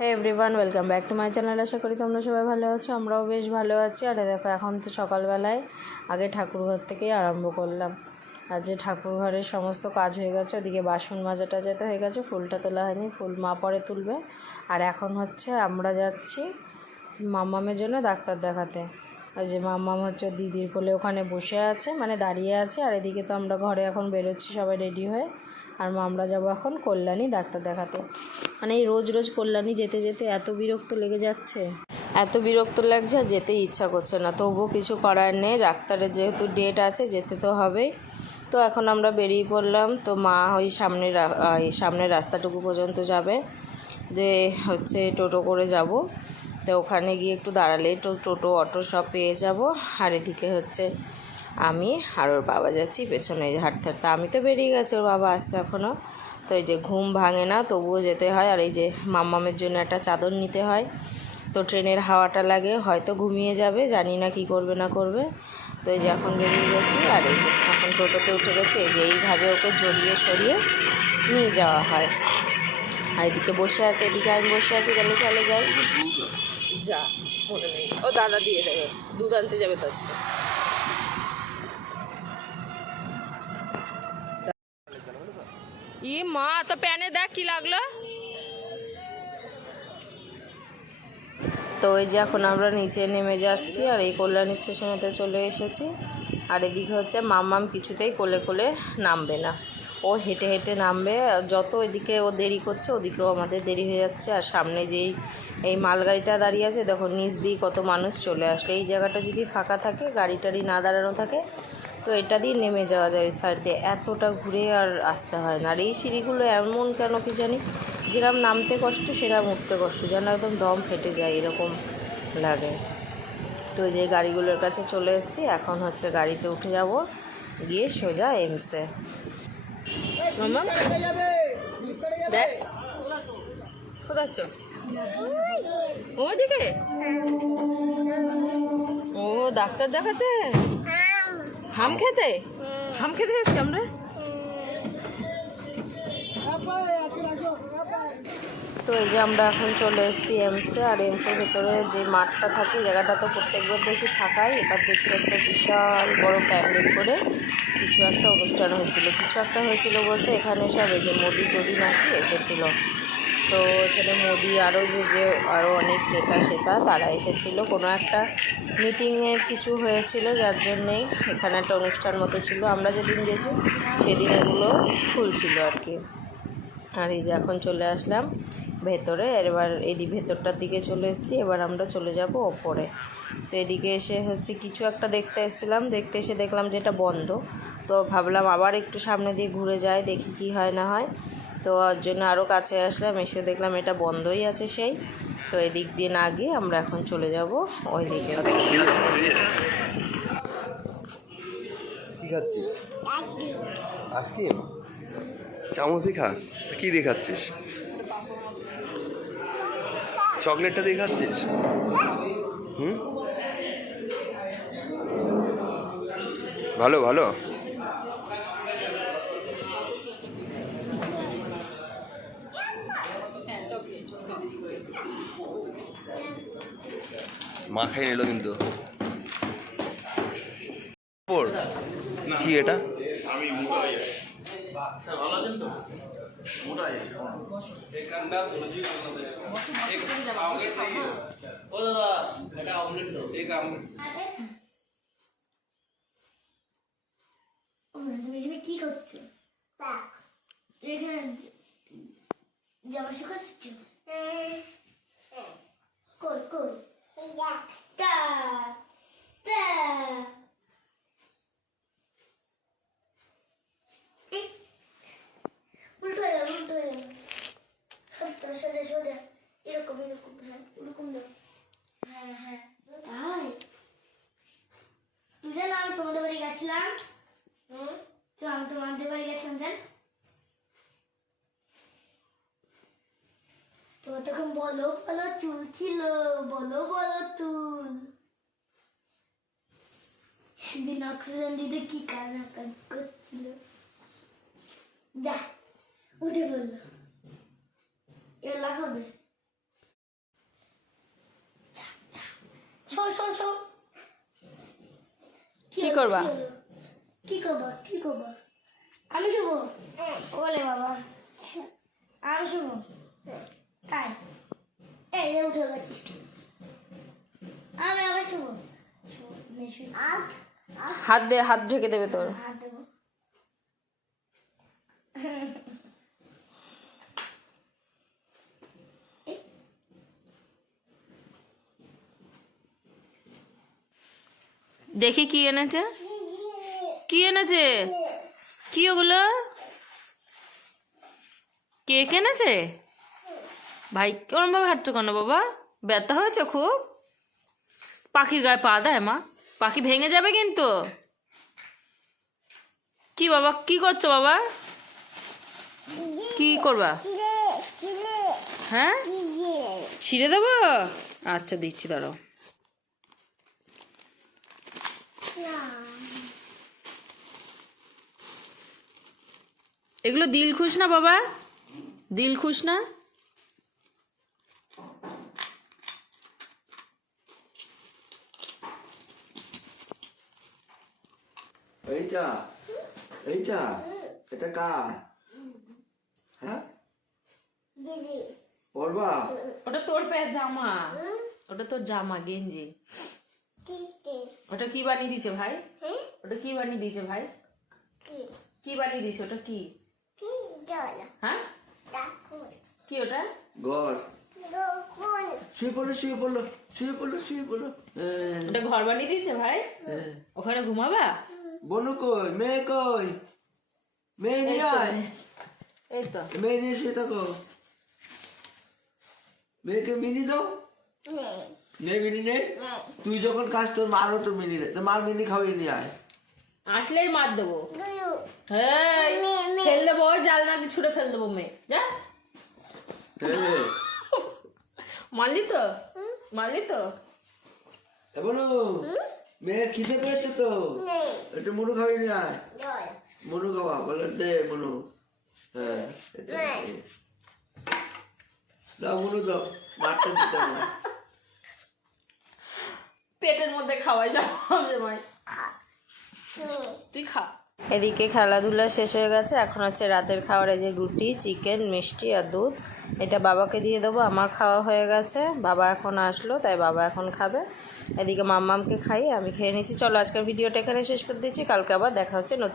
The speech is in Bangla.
Hey everyone, welcome back to my channel. আশা করি তোমরা সবাই ভালো আছো, আমরাও বেশ ভালো আছি। আর দেখো, এখন তো সকালবেলায় আগে ঠাকুরঘর থেকেই আরম্ভ করলাম। আর যে ঠাকুরঘরের সমস্ত কাজ হয়ে গেছে, ওদিকে বাসন মাজা টাজা তো হয়ে গেছে, ফুলটা তোলা হয়নি, ফুল মা পরে তুলবে। আর এখন হচ্ছে আমরা যাচ্ছি মাম্মামের জন্য ডাক্তার দেখাতে। ওই যে মাম্মাম হচ্ছে দিদির কোলে ওখানে বসে আছে, মানে দাঁড়িয়ে আছে। আর এদিকে তো আমরা ঘরে এখন বেরোচ্ছি সবাই রেডি হয়ে। আর আমরা যাবো এখন কল্যাণী ডাক্তার দেখাতে। মানে এই রোজ রোজ কল্যাণী যেতে যেতে এত বিরক্ত লেগে যাচ্ছে, এত বিরক্ত লাগছে, আর যেতেই ইচ্ছা করছে না। তবুও কিছু করার নেই, ডাক্তারের যেহেতু ডেট আছে যেতে তো হবেই। তো এখন আমরা বেরিয়ে পড়লাম। তো মা ওই সামনের রাস্তাটুকু পর্যন্ত যাবে, যে হচ্ছে টোটো করে যাব। তো ওখানে গিয়ে একটু দাঁড়ালেই টোটো অটো সব পেয়ে যাব। আর এদিকে হচ্ছে আমি আর ওর বাবা যাচ্ছি পেছনে হাঁটতে হাঁটতে। আমি তো বেরিয়ে গেছি, ওর বাবা আসছে এখনও। তো এই যে ঘুম ভাঙে না, তবুও যেতে হয়। আর এই যে মাম্মামের জন্য একটা চাদর নিতে হয়। তো ট্রেনের হাওয়াটা লাগে, হয়তো ঘুমিয়ে যাবে, জানি না কি করবে না করবে। তো এই যে এখন বেরিয়ে গেছি। আর এই যে এখন টোটোতে উঠে গেছি। এই যে এইভাবে ওকে জড়িয়ে সরিয়ে নিয়ে যাওয়া হয়। আর এদিকে বসে আছে, এদিকে আমি বসে আছি। তাহলে চলে যাই। যা, মনে নেই, ও দাদা দিয়ে দেবে, দুধ আনতে যাবে তো আজকে। ই মা, তো প্যানে দেখ কি লাগলো। তো এই যে এখন আমরা নিচে নেমে যাচ্ছি। আর এই কল্যাণী স্টেশনেতে চলে এসেছি। আর এদিকে হচ্ছে মাম্মাম কিছুতেই কোলে কোলে নামবে না, ও হেঁটে হেঁটে নামবে। যত এদিকে ও দেরি করছে, ওদিকেও আমাদের দেরি হয়ে যাচ্ছে। আর সামনে যেই এই মালগাড়িটা দাঁড়িয়ে আছে, দেখো নিচ দিয়ে কত মানুষ চলে আসলে। এই জায়গাটা যদি ফাঁকা থাকে, গাড়ি টাড়ি না দাঁড়ানো থাকে, তো এটা দিয়ে নেমে যাওয়া যায় ওই সাইড দিয়ে। এতটা ঘুরে আর আসতে হয় না। আর এই সিঁড়িগুলো এমন কেন কি জানি, যেরকম নামতে কষ্ট সেরকম উঠতে কষ্ট, যেন একদম দম ফেটে যায় এরকম লাগে। তো যে গাড়িগুলোর কাছে চলে এসেছি, এখন হচ্ছে গাড়িতে উঠে যাব, গিয়ে সোজা এমসে। মামা দেখ কোথায় চ, ওদিকে। ও ডাক্তার দেখাতে, হাম খেতে, হাম খেতে যাচ্ছি আমরা। তো এই যে আমরা এখন চলে এসেছি এমসে। আর এমসের ভেতরে যে মাঠটা থাকে, জায়গাটা তো প্রত্যেকবার দেখি থাকাই। এবার দেখছি একটা বিশাল বড় প্যান্ডেল করে কিছু একটা অনুষ্ঠান হয়েছিল। কিছু একটা হয়েছিল বলতে, এখানে সব এই যে মোদি টোদি নাকি এসেছিল। তো এখানে মোদি আরও আরও অনেক নেতা সেতা তারা এসেছিলো। কোনো একটা মিটিংয়ের কিছু হয়েছিল, যার জন্যেই এখানে একটা অনুষ্ঠান মতো ছিল। আমরা যেদিন গেছি সেদিন এগুলো খুলছিল আর কি। আর এই যে এখন চলে আসলাম ভেতরে। এবার ভেতরটার দিকে চলে এসেছি। এবার আমরা চলে যাব ওপরে। তো এদিকে এসে হচ্ছে কিছু একটা দেখতে এসেছিলাম, দেখতে এসে দেখলাম যে এটা বন্ধ। তো ভাবলাম আবার একটু সামনে দিয়ে ঘুরে যাই, দেখি কি হয় না হয়। তো ওর জন্য আরও কাছে আসলাম, এসে দেখলাম এটা বন্ধই আছে সেই। তো এদিক দিয়ে না গিয়ে আমরা এখন চলে যাব ওই দিকে। কি খাচ্ছিস? আইসক্রিম? চামচই খা। কি দেখাচ্ছিস? চকলেটটা দেখাচ্ছিস? হুম, ভালো ভালো। মা খাই নিল কিন্তু। কি এটা? তুমি এখানে কি করছো? তুই এখানে জামা শুকাচ্ছ? কই কই তা তা উল্টো হয়ে গেল, উল্টো হয়ে গেল। সোজা সোজা সোজা, এরকম এরকম, হ্যাঁ এরকম দাও। হ্যাঁ হ্যাঁ তাই। তুই জানো আমি তোমাদের বাড়ি গেছিলাম? তো আমি তোমাদের বাড়ি গেছিলাম জান। তোমার তখন বলো বলো চুল ছিল, বলো বলো চুল। সেদিন অক্সিজেন দিতে কি কান্নাকাটি করছিল। যা উঠে পড়লো, এবার লাফাবে। শোন শোন শোন কি করবা? কি করবা? কি করবা? আমি শুভ। ওলে বাবা, আমি শুভ। তাই এই যে উঠে গেছি। আমি আবার শুভ। হাত দে, হাত ঢেকে দেবে তোর। হাত দেবো। দেখি কি এনেছে, কি এনেছে, কি ওগুলো? কেক এনেছে? ভাই ওরম ভাবে হাঁটছো কেন বাবা? ব্যথা হয়েছে খুব? পাখির গায়ে পা দেয় মা, পাখি ভেঙে যাবে কিন্তু। কি বাবা, কি করছো বাবা? কি করবা? হ্যাঁ, ছিঁড়ে দেবো? আচ্ছা দিচ্ছি, দাঁড়াও। এগুলো দিল খুশ না বাবা? দিল খুশ না? এইটা এইটা এটা কার? হ্যাঁ দিদি পড়বা? ওটা তোর পায়ে জামা, ওটা তোর জামা গেঞ্জি। ওটা কি বানিয়ে দিয়েছে ভাই? ওটা কি বানিয়ে দিয়েছে ভাই? কি বানিয়ে দিয়েছে? ওটা কি? হ্যাঁ, কি ওটা? ঘর। শুয়ে পড়লো শুয়ে পড়লো শুয়ে পড়লো শুয়ে পড়লো। ওটা ঘর বানিয়ে দিয়েছে ভাই? ওখানে ঘুমাবা? বনু কই? মেয়ে কই? মেয়ে এই নিয়ে তো, আয়। এই তো। মেয়ে নিয়ে শুয়ে থাকো। মেয়েকে মিনি দাও। নেই মিনি নেই। তুই যখন খাস তোর মারও তো মিনি নেই, তো মার মিনি খাওয়াই নিয়ে আয়। আসলেই মার দেবো। হ্যাঁ, ফেল দেবো, ওই জালনা দিয়ে ছুঁড়ে ফেল দেবো মেয়ে। যা, হ্যাঁ মারলি তো, মারলি তো। বনু মেয়ের খিদে পেয়েছে তো, একটু মনু খাওয়াই নিয়ে আয়। মনু খাওয়া বলে দে মনু। হ্যাঁ এটা দে। দাও মনু দাও, মারটা দিতে হবে না। পেটের মধ্যে খাওয়াই সব সময়। তুই খা। এদিকে খেলাধুলা শেষ হয়ে গেছে, এখন হচ্ছে রাতের খাবার। এই যে রুটি, চিকেন, মিষ্টি আর দুধ, এটা বাবাকে দিয়ে দেবো। আমার খাওয়া হয়ে গেছে, বাবা এখন আসলো তাই বাবা এখন খাবে। এদিকে মাম্মামকে খাইয়ে আমি খেয়ে নিচ্ছি। চলো আজকের ভিডিওটা এখানে শেষ করে দিচ্ছি, কালকে আবার দেখা হচ্ছে নতুন